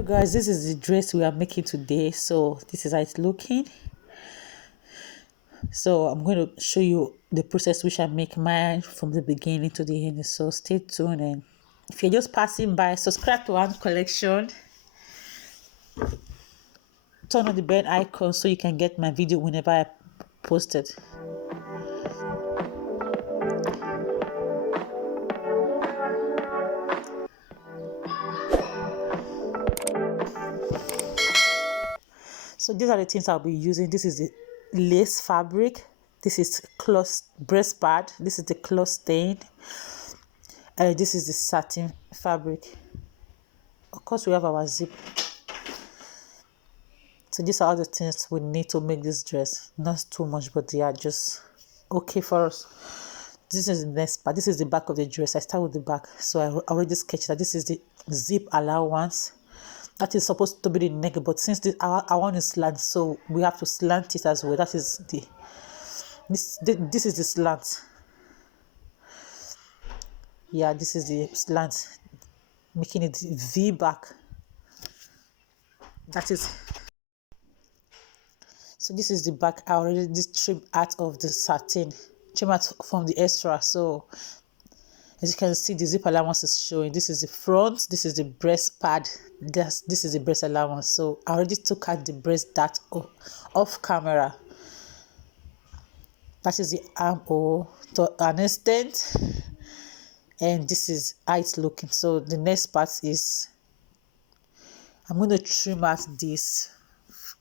So guys, this is the dress we are making today. So this is how it's looking. So I'm going to show you the process which I make mine from the beginning to the end. So stay tuned, and if you're just passing by, subscribe to Ann Collection, turn on the bell icon so you can get my video whenever I post it. So these are the things I'll be using. This is the lace fabric, this is cloth breast pad, this is the cloth stain, and this is the satin fabric. Of course we have our zip. So these are all the things we need to make this dress. Not too much, but they are just okay for us. This is the next part. This is the back of the dress. I start with the back. So I already sketched that. This is the zip allowance. That is supposed to be the neck, but since our one is slant, so we have to slant it as well. That is this is the slant. Yeah, this is the slant, making it V back. That is. So this is the back. I already trim out of the satin, trim out from the extra. So as you can see, the zip allowance is showing. This is the front, this is the breast pad, this is the breast allowance. So I already took out the breast dart off camera. That is the armhole to an extent, and this is how it's looking. So the next part is I'm going to trim out this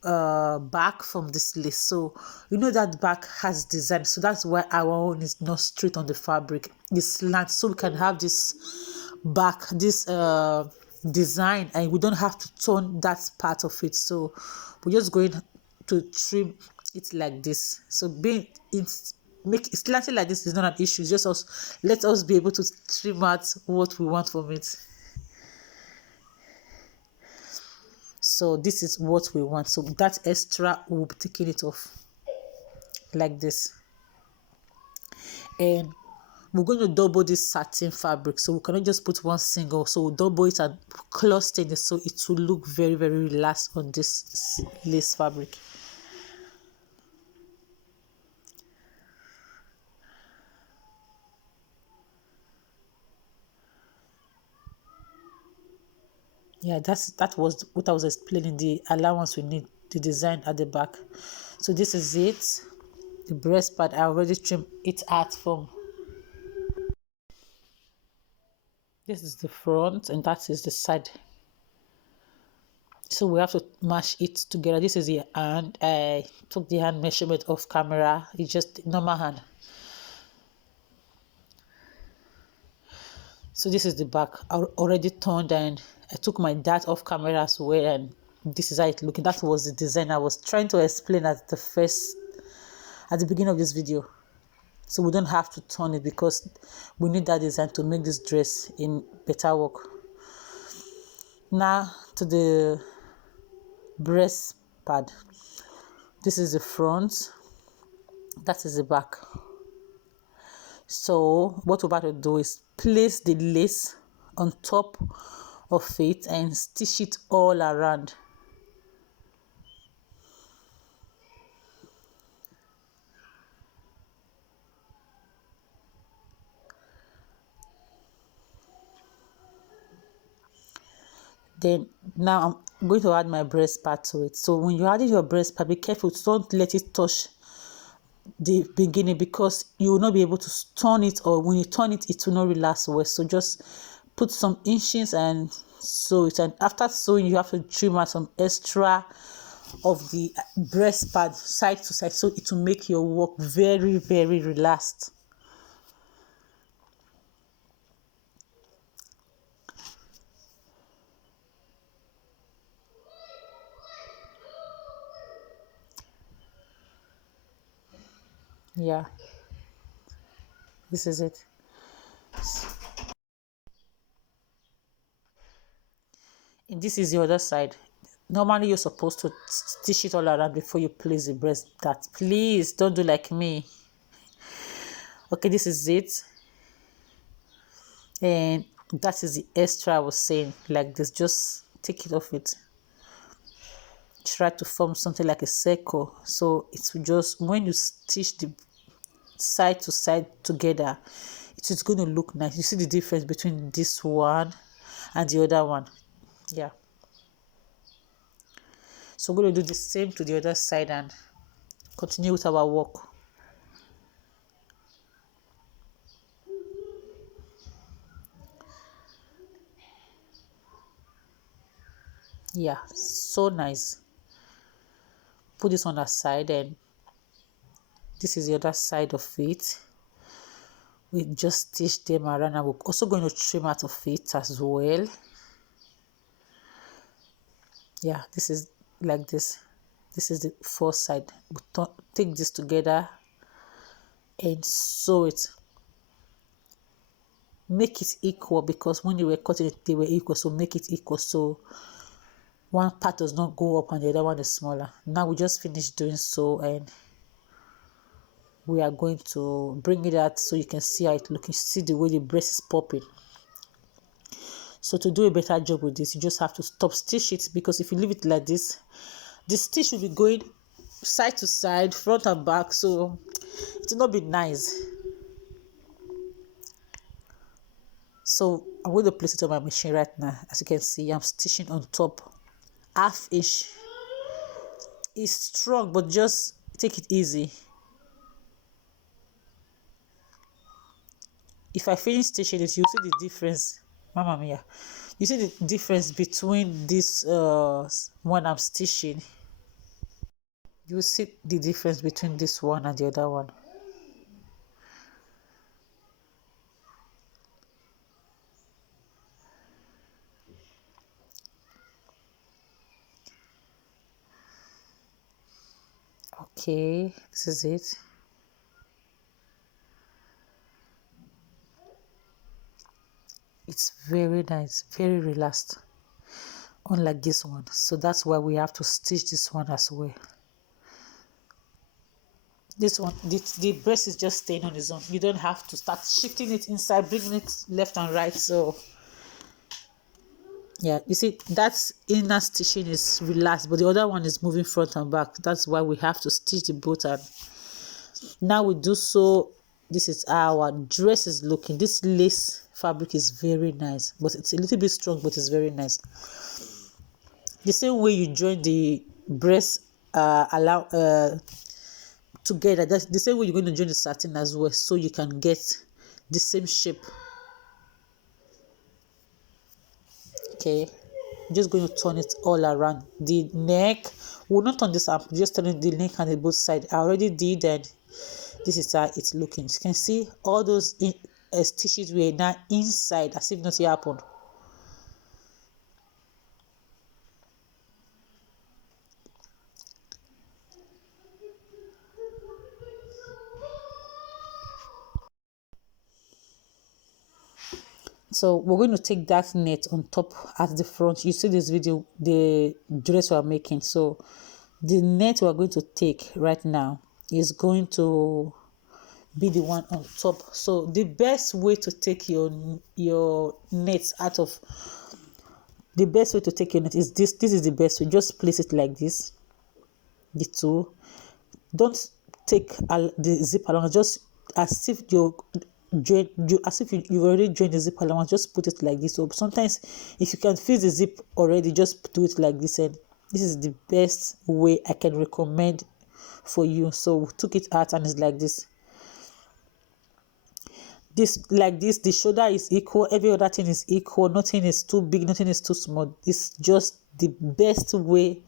back from this lace. So you know that back has design, so that's why our own is not straight on the fabric, it's slant, so we can have this back, this design, and we don't have to turn that part of it. So we're just going to trim it like this. So being it's make it slanted like this is not an issue. It's just let us be able to trim out what we want from it. So this is what we want. So that extra, we'll be taking it off like this, and we're going to double this satin fabric, so we cannot just put one single. So we'll double it and cluster it so it will look very, very relaxed on this lace fabric. Yeah, that was what I was explaining, the allowance we need, the design at the back. So this is it, the breast part. I already trimmed it out from. This is the front and that is the side. So we have to match it together. This is the hand. I took the hand measurement off camera. It's just normal hand. So this is the back. I already turned and I took my dart off camera as well, and this is how it's looking. That was the design I was trying to explain at the beginning of this video. So we don't have to turn it because we need that design to make this dress in better work. Now to the breast pad. This is the front, that is the back. So what we're about to do is place the lace on top of it and stitch it all around. Then now I'm going to add my breast part to it. So when you're adding your breast part, be careful, don't let it touch the beginning, because you will not be able to turn it, or when you turn it, it will not relax well. So just put some inches and sew it, and after sewing you have to trim out some extra of the breast pad side to side, so it will make your work very, very relaxed. Yeah, this is it. And this is the other side. Normally you're supposed to stitch it all around before you place the breast dart. Please don't do like me. Okay, this is it, and that is the extra I was saying, like this. Just take it off it. Try to form something like a circle, so it will just, when you stitch the side to side together, it is going to look nice. You see the difference between this one and the other one. Yeah, so we're going to do the same to the other side and continue with our work. Yeah, so nice. Put this on the side, and this is the other side of it. We just stitch them around, and we're also going to trim out of it as well. Yeah, this is like this. This is the first side. We take this together and sew it. Make it equal, because when you were cutting it, they were equal, so make it equal, so one part does not go up and the other one is smaller. Now we just finished doing so, and we are going to bring it out so you can see how it looks. See the way the breast is popping. So to do a better job with this, you just have to stop stitch it, because if you leave it like this, the stitch will be going side to side, front and back, so it will not be nice. So I'm going to place it on my machine right now. As you can see, I'm stitching on top, half inch. It's strong, but just take it easy. If I finish stitching it, you see the difference. Mamma mia, you see the difference between this one I'm stitching. You see the difference between this one and the other one. Okay, this is it. It's very nice, very relaxed, unlike this one. So that's why we have to stitch this one as well. This one, the breast is just staying on its own. You don't have to start shifting it inside, bringing it left and right. So yeah, you see, that's inner stitching is relaxed, but the other one is moving front and back. That's why we have to stitch the both. And now we do so. This is how our dress is looking. This lace fabric is very nice, but it's a little bit strong, but it's very nice. The same way you join the breast together, that's the same way you're going to join the satin as well, so you can get the same shape. Okay, I'm just going to turn it all around the neck. We'll not turn this up, just turn the neck and the both side. I already did, and this is how it's looking. You can see all those stitches were now inside, as if nothing happened. So we're going to take that net on top at the front. You see this video, the dress we're making. So the net we're going to take right now is going to be the one on top. So the best way to take your net out of, the best way to take your net is this. This is the best way. Just place it like this, the two. Don't take the zip along, just as if you've already joined the zip allowance. Just put it like this. So sometimes if you can feel the zip already, just do it like this, and this is the best way I can recommend for you. So we took it out, and it's like this. Like this, the shoulder is equal, every other thing is equal, nothing is too big, nothing is too small. It's just the best way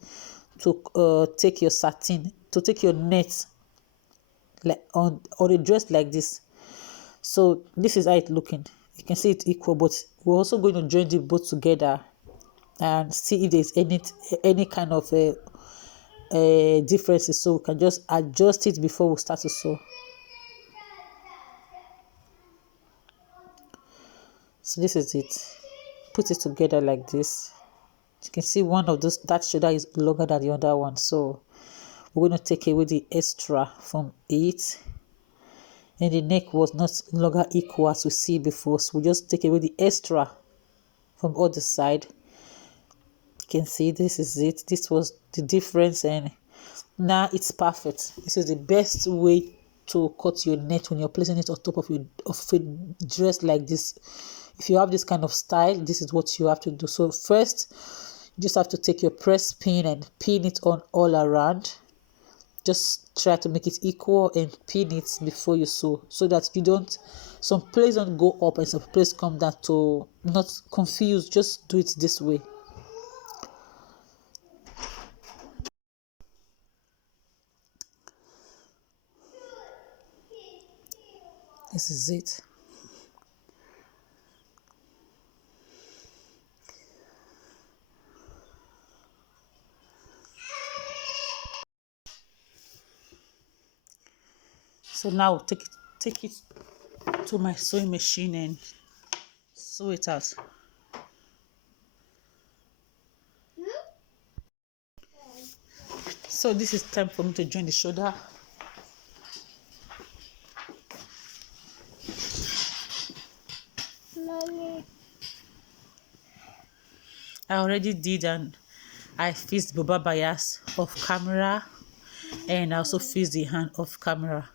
to take your satin, to take your net like on a dress like this. So this is how it's looking. You can see it equal, but we're also going to join the both together and see if there's any kind of differences, so we can just adjust it before we start to sew. So this is it. Put it together like this. You can see one of those, that shoulder is longer than the other one, so we're going to take away the extra from it. And the neck was not longer equal as we see before, so we just take away the extra from other side. can see this is it. This was the difference, and now it's perfect. This is the best way to cut your net when you're placing it on top of a dress like this. If you have this kind of style, this is what you have to do. So first, you just have to take your press pin and pin it on all around. Just try to make it equal and pin it before you sew, so that you don't, some place don't go up and some place come down. To not confuse, just do it this way. This is it. So now take it to my sewing machine and sew it out. So this is time for me to join the shoulder. Mommy. I already did, and I fixed Boba bias off camera, and I also fixed the hand off camera.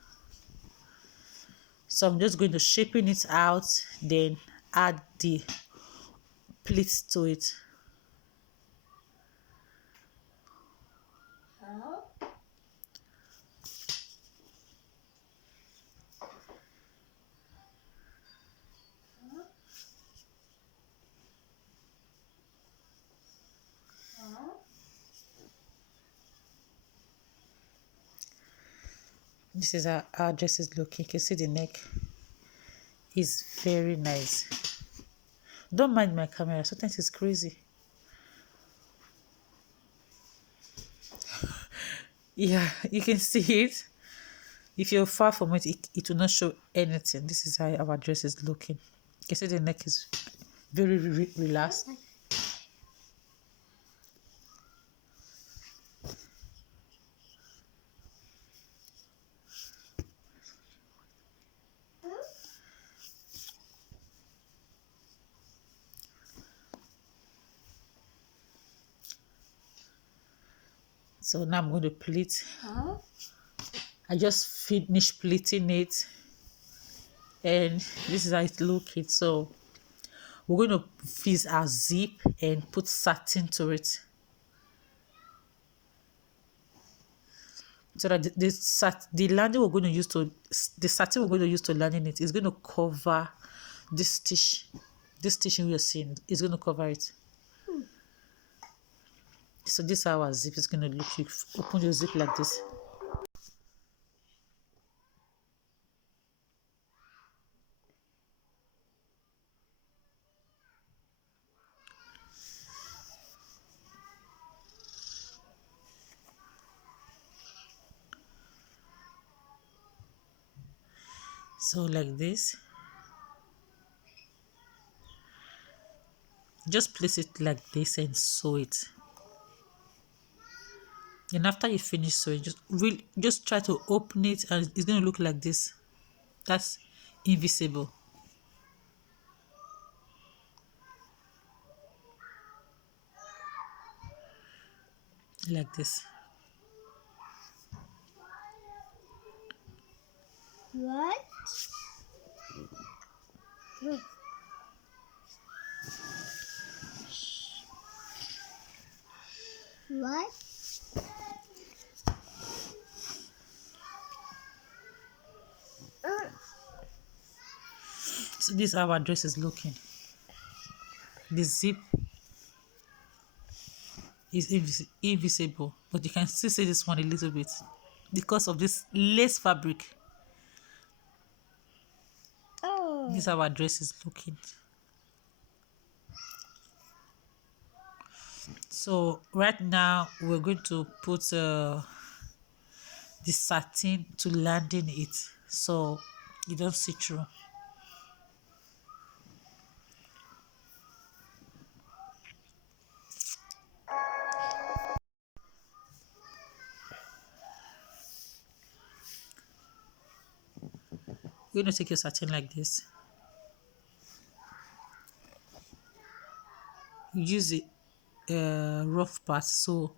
So I'm just going to shaping it out, then add the pleats to it. This is how our dress is looking. You can see the neck is very nice. Don't mind my camera, sometimes it's crazy. Yeah, you can see it. If you're far from it, it will not show anything. This is how our dress is looking. You can see the neck is very relaxed. So now I'm going to pleat. I just finished pleating it, and this is how it looking. So we're going to fix our zip and put satin to it, so that the lining we're going to use to the satin we're going to use to lining it is going to cover this stitch. This stitching you're seeing is going to cover it. So this is how our zip is going to look. You open your zip like this. So like this, just place it like this and sew it. And after you finish sewing, just try to open it, and it's going to look like this. That's invisible. Like this. What? What? So this is how our dress is looking. The zip is invisible, but you can still see this one a little bit because of this lace fabric. Oh. This is how our dress is looking. So right now we're going to put the satin to landing it, so you don't see through. You're going to take your satin like this. You use it rough part. So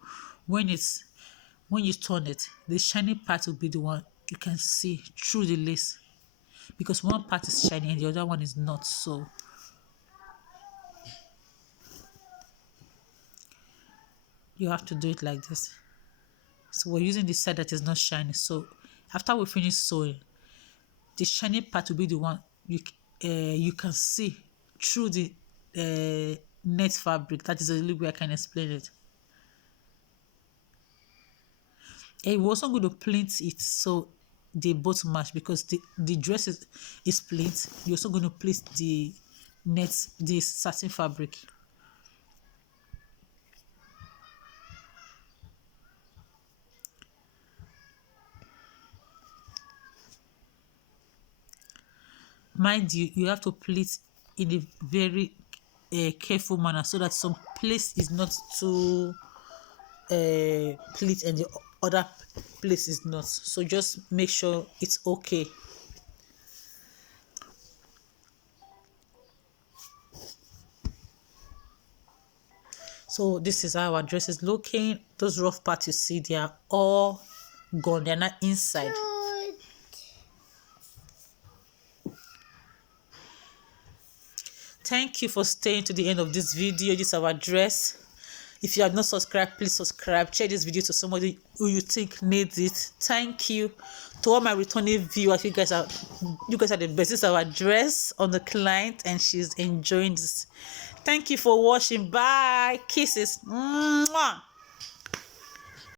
when you turn it, the shiny part will be the one you can see through the lace, because one part is shiny and the other one is not. So you have to do it like this. So we're using the side that is not shiny. So after we finish sewing, the shiny part will be the one you can see through the net fabric. That is the only way I can explain it. And we're also going to pleat it so they both match, because the dress is pleat. You're also going to pleat the the satin fabric. Mind you, you have to pleat in a very careful manner, so that some place is not too pleat and the other place is not. So just make sure it's okay. So this is how our dress is looking. Those rough parts you see, they are all gone. They're not inside. Good. Thank you for staying to the end of this video. This is our dress. If you have not subscribed, please subscribe. Share this video to somebody who you think needs it. Thank you to all my returning viewers. You guys are the best. This is our dress on the client and she's enjoying this. Thank you for watching. Bye. Kisses. Mwah.